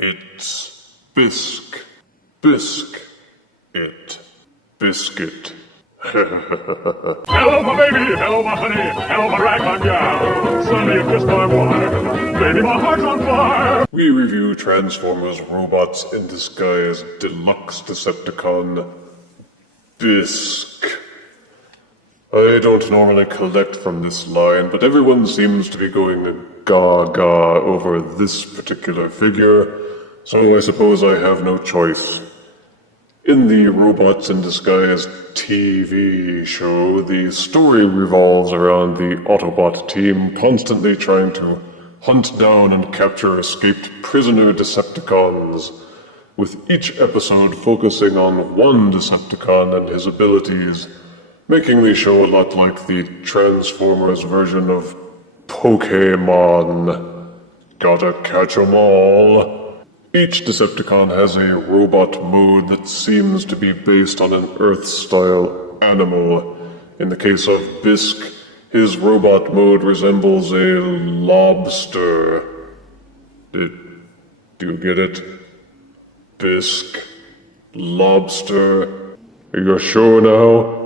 It's Bisk. Bisk. It. Biscuit. Hello, my baby! Hello, my honey! Hello, my ragtime gal! Suddenly you kissed my wife! Baby, my heart's on fire! We review Transformers Robots in Disguise Deluxe Decepticon Bisk. I don't normally collect from this line, but everyone seems to be going gaga over this particular figure, so I suppose I have no choice. In the Robots in Disguise TV show, the story revolves around the Autobot team constantly trying to hunt down and capture escaped prisoner Decepticons, with each episode focusing on one Decepticon and his abilities, making the show a lot like the Transformers version of Pokémon. Gotta catch 'em all. Each Decepticon has a robot mode that seems to be based on an Earth-style animal. In the case of Bisk, his robot mode resembles a lobster. Do you get it? Bisk. Lobster. Are you sure now?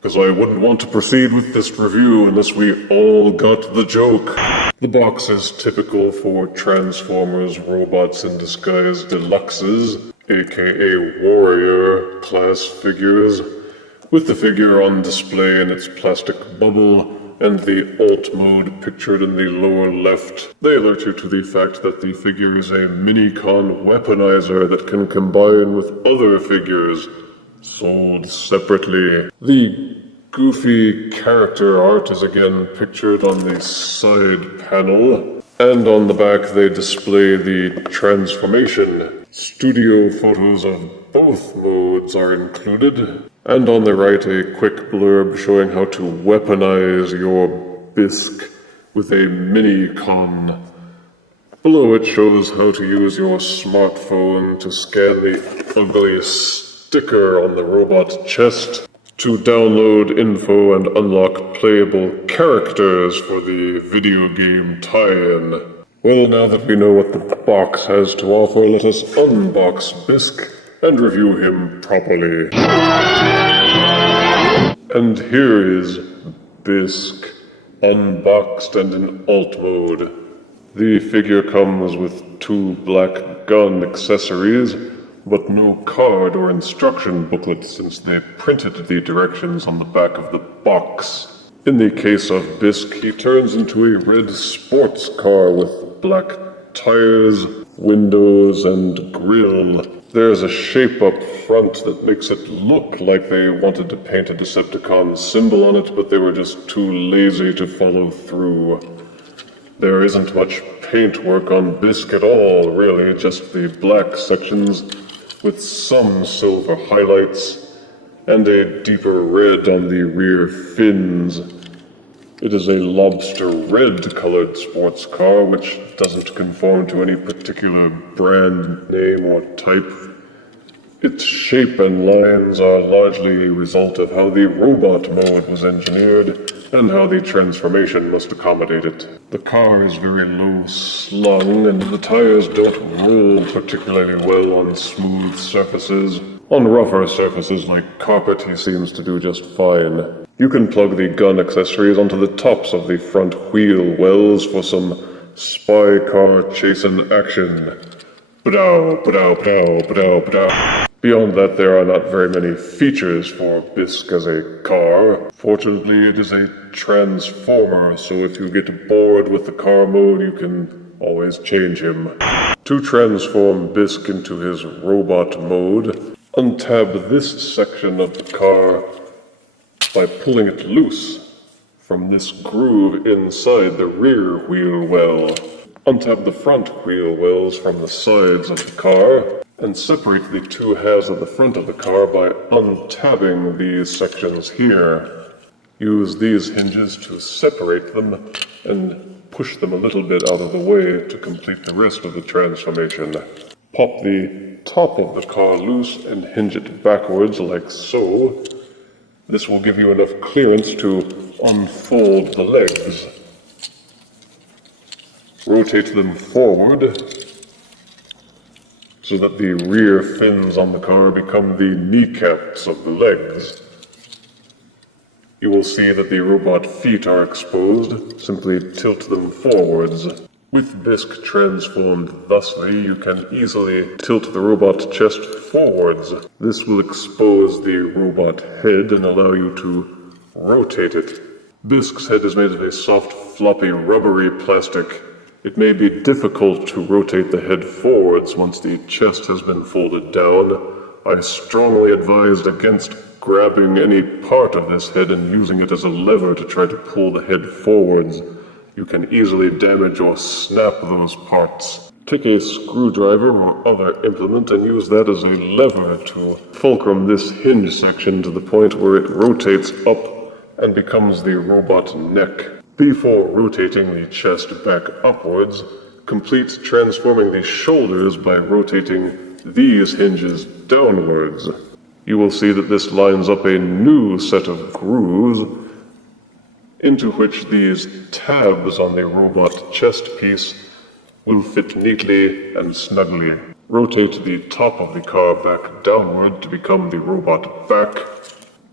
Because I wouldn't want to proceed with this review unless we all got the joke. The box is typical for Transformers Robots in Disguise Deluxes, aka Warrior class figures, with the figure on display in its plastic bubble and the alt mode pictured in the lower left. They alert you to the fact that the figure is a Minicon weaponizer that can combine with other figures sold separately. The goofy character art is again pictured on the side panel, and on the back they display the transformation. Studio photos of both modes are included, and on the right a quick blurb showing how to weaponize your Bisk with a Minicon. Below it shows how to use your smartphone to scan the ugly sticker on the robot's chest to download info and unlock playable characters for the video game tie-in. Well, now that we know what the box has to offer, let us unbox Bisk and review him properly. And here is Bisk, unboxed and in alt mode. The figure comes with two black gun accessories, but no card or instruction booklet since they printed the directions on the back of the box. In the case of Bisk, he turns into a red sports car with black tires, windows, and grille. There's a shape up front that makes it look like they wanted to paint a Decepticon symbol on it, but they were just too lazy to follow through. There isn't much paintwork on Bisk at all, really, just the black sections with some silver highlights and a deeper red on the rear fins. It is a lobster red colored sports car which doesn't conform to any particular brand name or type. Its shape and lines are largely a result of how the robot mode was engineered and how the transformation must accommodate it. The car is very low slung and the tires don't roll particularly well on smooth surfaces. On rougher surfaces like carpet, he seems to do just fine. You can plug the gun accessories onto the tops of the front wheel wells for some spy car chasing action. Ba-dow, ba-dow, ba-dow, ba-dow, ba-dow. Beyond that, there are not very many features for Bisk as a car. Fortunately, it is a transformer, so if you get bored with the car mode, you can always change him. To transform Bisk into his robot mode, untab this section of the car by pulling it loose from this groove inside the rear wheel well. Untab the front wheel wells from the sides of the car, and separate the two halves of the front of the car by untabbing these sections here. Use these hinges to separate them and push them a little bit out of the way to complete the rest of the transformation. Pop the top of the car loose and hinge it backwards like so. This will give you enough clearance to unfold the legs. Rotate them forward so that the rear fins on the car become the kneecaps of the legs. You will see that the robot feet are exposed. Simply tilt them forwards. With Bisk transformed thusly, you can easily tilt the robot chest forwards. This will expose the robot head and allow you to rotate it. Bisk's head is made of a soft, floppy, rubbery plastic. It may be difficult to rotate the head forwards once the chest has been folded down. I strongly advised against grabbing any part of this head and using it as a lever to try to pull the head forwards. You can easily damage or snap those parts. Take a screwdriver or other implement and use that as a lever to fulcrum this hinge section to the point where it rotates up and becomes the robot neck. Before rotating the chest back upwards, complete transforming the shoulders by rotating these hinges downwards. You will see that this lines up a new set of grooves into which these tabs on the robot chest piece will fit neatly and snugly. Rotate the top of the car back downward to become the robot back.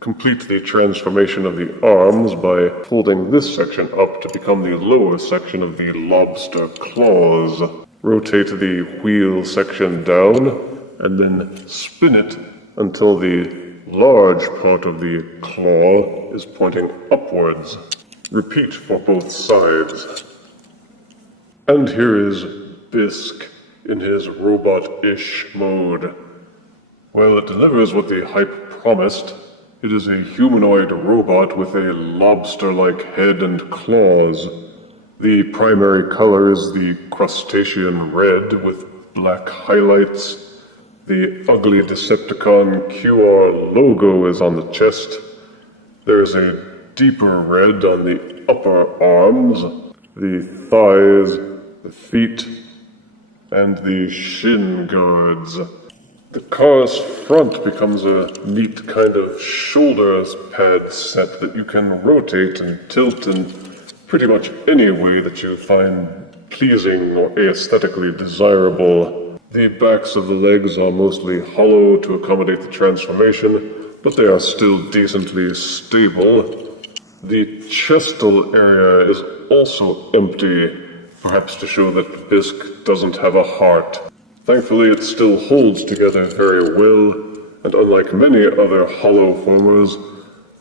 Complete the transformation of the arms by folding this section up to become the lower section of the lobster claws. Rotate the wheel section down and then spin it until the large part of the claw is pointing upwards. Repeat for both sides. And here is Bisk in his robot-ish mode. Well, it delivers what the hype promised. It is a humanoid robot with a lobster-like head and claws. The primary color is the crustacean red with black highlights. The ugly Decepticon QR logo is on the chest. There is a deeper red on the upper arms, the thighs, the feet, and the shin guards. The car's front becomes a neat kind of shoulder pad set that you can rotate and tilt in pretty much any way that you find pleasing or aesthetically desirable. The backs of the legs are mostly hollow to accommodate the transformation, but they are still decently stable. The chestal area is also empty, perhaps to show that Bisk doesn't have a heart. Thankfully, it still holds together very well, and unlike many other hollow formers,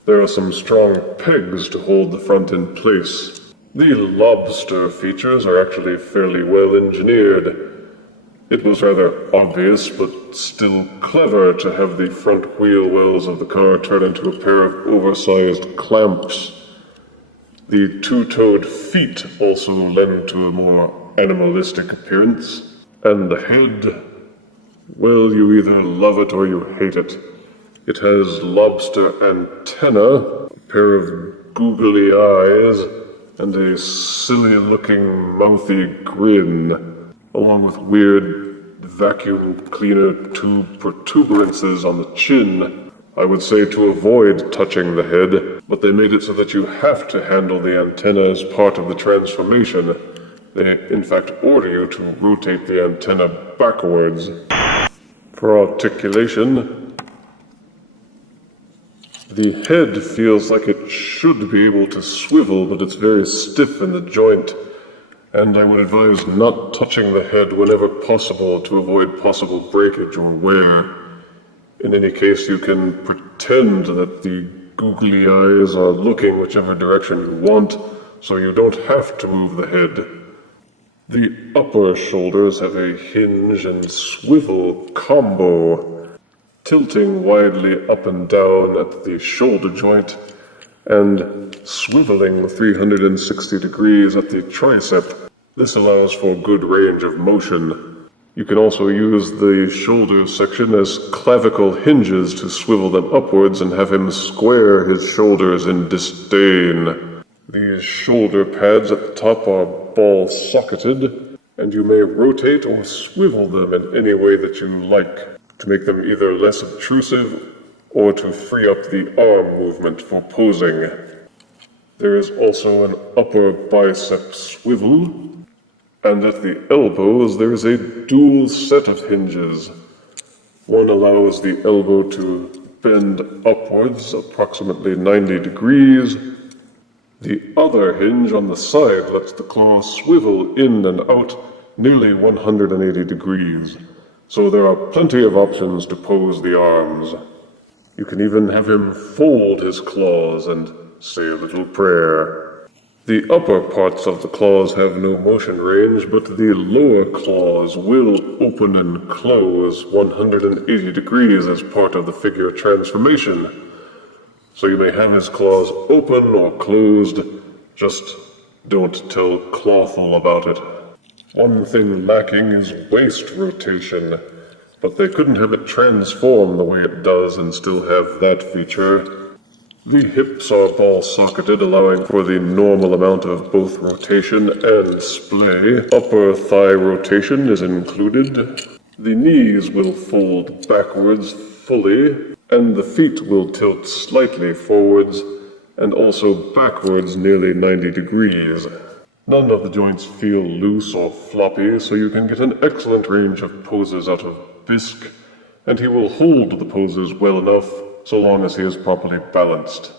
there are some strong pegs to hold the front in place. The lobster features are actually fairly well engineered. It was rather obvious, but still clever to have the front wheel wells of the car turn into a pair of oversized clamps. The two-toed feet also lend to a more animalistic appearance. And the head, well, you either love it or you hate it. It has lobster antennae, a pair of googly eyes, and a silly-looking mouthy grin, along with weird vacuum cleaner tube protuberances on the chin. I would say to avoid touching the head, but they made it so that you have to handle the antenna as part of the transformation. They, in fact, order you to rotate the antenna backwards. For articulation, the head feels like it should be able to swivel, but it's very stiff in the joint, and I would advise not touching the head whenever possible to avoid possible breakage or wear. In any case, you can pretend that the googly eyes are looking whichever direction you want, so you don't have to move the head. The upper shoulders have a hinge and swivel combo, tilting widely up and down at the shoulder joint and swiveling 360 degrees at the tricep. This allows for good range of motion. You can also use the shoulder section as clavicle hinges to swivel them upwards and have him square his shoulders in disdain. These shoulder pads at the top are ball-socketed, and you may rotate or swivel them in any way that you like, to make them either less obtrusive or to free up the arm movement for posing. There is also an upper bicep swivel, And at the elbows there is a dual set of hinges. One allows the elbow to bend upwards approximately 90 degrees. The other hinge on the side lets the claw swivel in and out nearly 180 degrees. So there are plenty of options to pose the arms. You can even have him fold his claws and say a little prayer. The upper parts of the claws have no motion range, but the lower claws will open and close 180 degrees as part of the figure transformation. So you may have his claws open or closed, just don't tell Clawful about it. One thing lacking is waist rotation, but they couldn't have it transform the way it does and still have that feature. The hips are ball-socketed, allowing for the normal amount of both rotation and splay. Upper thigh rotation is included. The knees will fold backwards fully, and the feet will tilt slightly forwards and also backwards nearly 90 degrees. None of the joints feel loose or floppy, so you can get an excellent range of poses out of Bisk, and he will hold the poses well enough so long as he is properly balanced.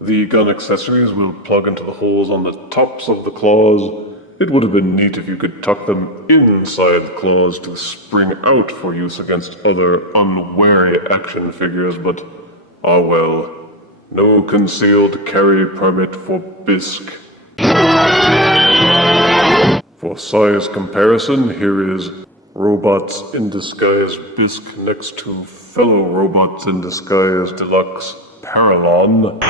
The gun accessories will plug into the holes on the tops of the claws. It would have been neat if you could tuck them inside the claws to spring out for use against other unwary action figures, but ah well. No concealed carry permit for Bisk. For size comparison, here is Robots in Disguise Bisk next to fellow Robots in Disguise Deluxe Paralon.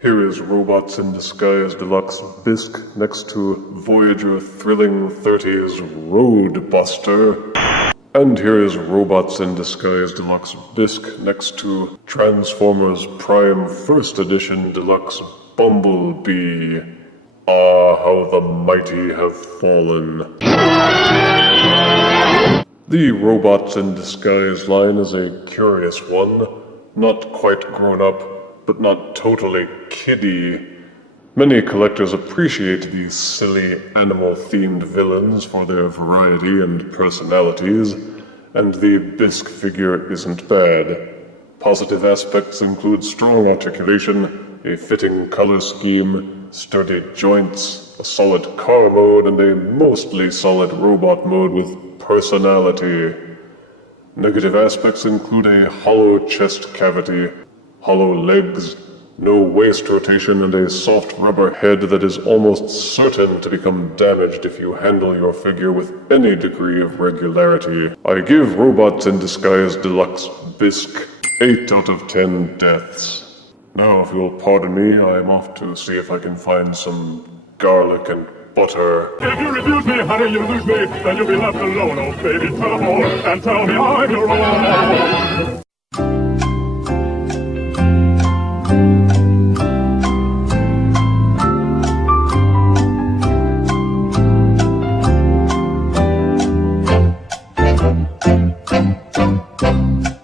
Here is Robots in Disguise Deluxe Bisk next to Voyager Thrilling 30's Roadbuster. And here is Robots in Disguise Deluxe Bisk next to Transformers Prime First Edition Deluxe Bumblebee. Ah, how the mighty have fallen. The Robots in Disguise line is a curious one, not quite grown up, but not totally kiddie. Many collectors appreciate these silly animal-themed villains for their variety and personalities, and the Bisk figure isn't bad. Positive aspects include strong articulation, a fitting color scheme, sturdy joints, a solid car mode, and a mostly solid robot mode with personality. Negative aspects include a hollow chest cavity, hollow legs, no waist rotation, and a soft rubber head that is almost certain to become damaged if you handle your figure with any degree of regularity. I give Robots in Disguise Deluxe Bisk 8 out of 10 deaths. Now, if you'll pardon me, I'm off to see if I can find some garlic and butter. If you refuse me, honey, you lose me. Then you'll be left alone, oh baby. Tell them all and tell me I'm your own.